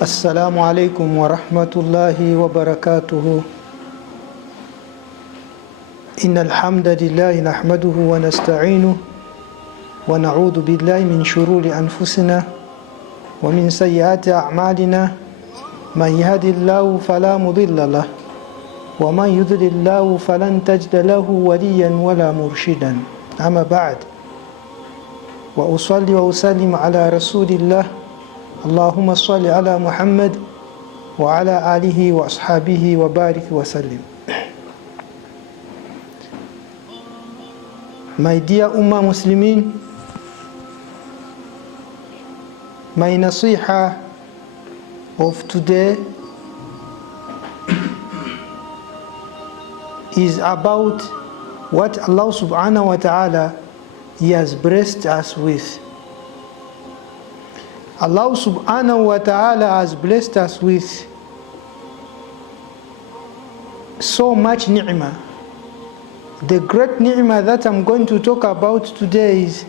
السلام عليكم ورحمة الله وبركاته. إن الحمد لله نحمده ونستعينه ونعوذ بالله من شرور أنفسنا ومن سيئات أعمالنا. من يهد الله فلا مضل له ومن يضلل الله فلن تجد له وليا ولا مرشدا. أما بعد، وأصلي وأسلم على رسول الله. اللهم صل على محمد وعلى آله وأصحابه وبارك وسلم. My dear Ummah Muslimin, my nasiha of today is about what Allah subhanahu wa ta'ala He has blessed us with. Allah subhanahu wa ta'ala has blessed us with so much ni'mah. The great ni'mah that I'm going to talk about today is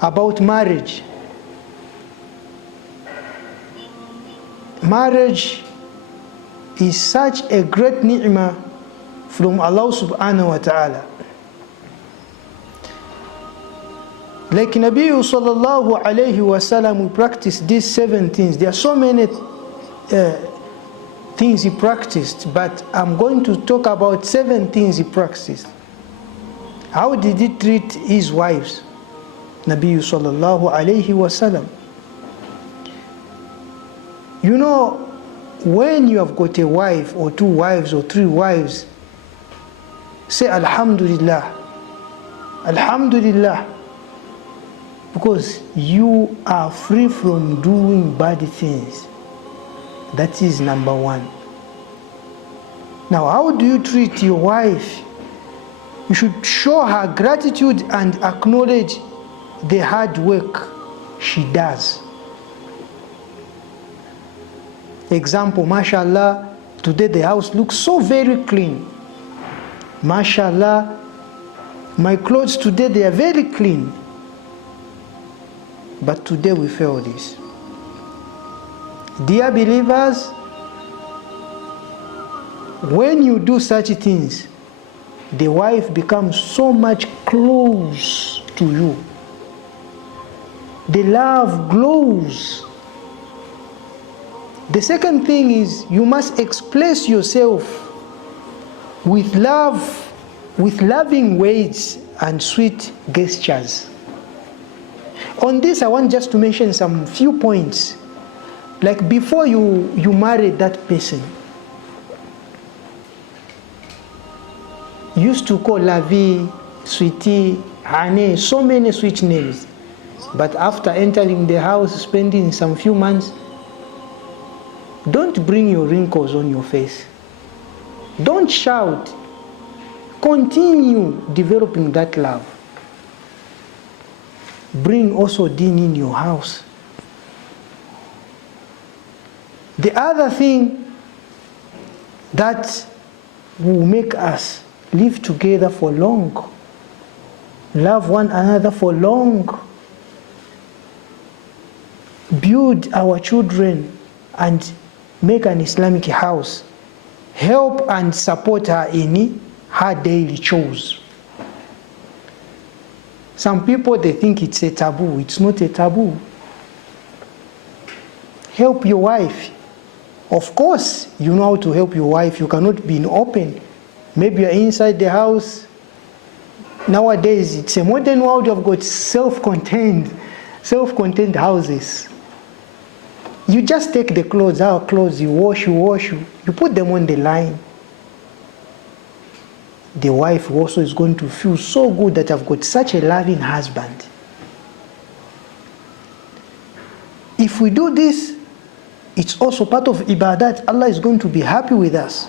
about marriage. Marriage is such a great ni'mah from Allah subhanahu wa ta'ala. Like Nabi sallallahu alayhi wa sallam, we practice these 7 things. There are so many things he practiced, but I'm going to talk about 7 things he practiced. How did he treat his wives? Nabi sallallahu alayhi wa sallam. You know, when you have got a wife or 2 wives or 3 wives, say Alhamdulillah. Alhamdulillah. Because you are free from doing bad things. That is number 1. Now, how do you treat your wife? You should show her gratitude and acknowledge the hard work she does. Example, mashallah, today the house looks so very clean. Mashallah, my clothes today, they are very clean. But today we fail this. Dear believers, when you do such things, the wife becomes so much close to you. The love grows. The second thing is you must express yourself with love, with loving words and sweet gestures. On this, I want just to mention some few points. Like before you marry that person, you used to call la vie, sweetie, honey, so many sweet names. But after entering the house, spending some few months, don't bring your wrinkles on your face. Don't shout. Continue developing that love. Bring also deen in your house. The other thing that will make us live together for long, love one another for long, build our children and make an Islamic house, help and support her in her daily chores. Some people, they think it's a taboo. It's not a taboo. Help your wife. Of course, you know how to help your wife. You cannot be in open. Maybe you're inside the house. Nowadays, it's a modern world. You've got self-contained houses. You just take the clothes, our clothes, you wash, you put them on the line. The wife also is going to feel so good that I've got such a loving husband. If we do this, it's also part of ibadat. Allah is going to be happy with us.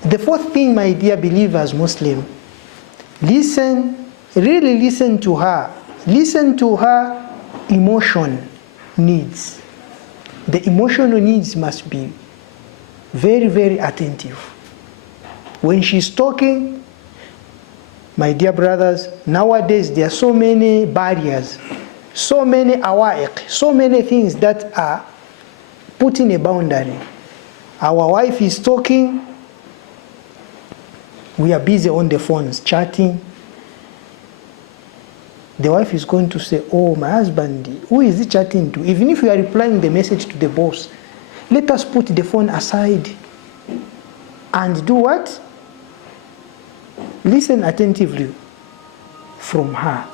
The 4th thing, my dear believers, Muslim, listen, really listen to her. Listen to her emotion needs. The emotional needs must be very, very attentive. When she's talking, my dear brothers, nowadays there are so many barriers, so many awaiq, so many things that are putting a boundary. Our wife is talking, we are busy on the phones chatting. The wife is going to say, oh, my husband, who is he chatting to? Even if you are replying the message to the boss, let us put the phone aside and do what? Listen attentively from her.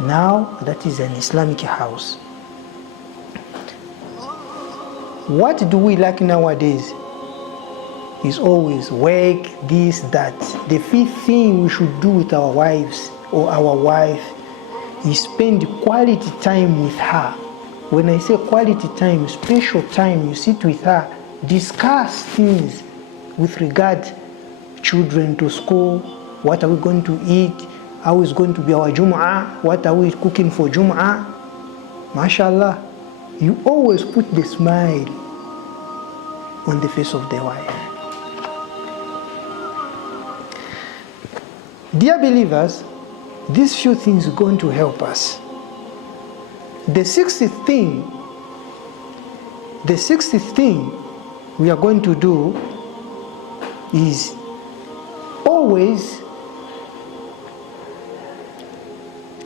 Now, that is an Islamic house. What do we lack nowadays? Is always work, this, that. The fifth thing we should do with our wives or our wife is spend quality time with her. When I say quality time, special time, you sit with her, discuss things with regard children to school, what are we going to eat, how is going to be our Jum'ah, what are we cooking for Jum'ah. MashaAllah, you always put the smile on the face of the wife. Dear believers, these few things are going to help us. The sixth thing we are going to do is always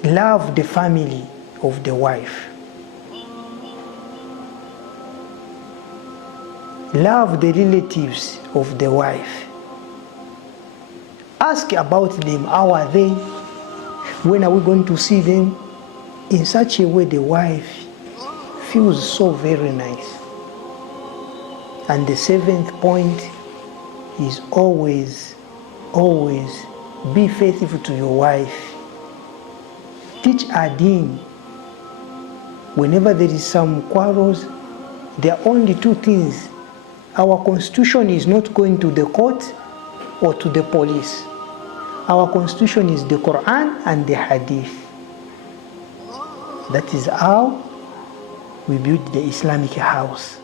love the family of the wife. Love the relatives of the wife. Ask about them. How are they? When are we going to see them? In such a way the wife feels so very nice. And the seventh point is always be faithful to your wife. Teach her deen. Whenever there is some quarrels, there are only two things. Our constitution is not going to the court or to the police. Our constitution is the Quran and the Hadith. That is how we build the Islamic house.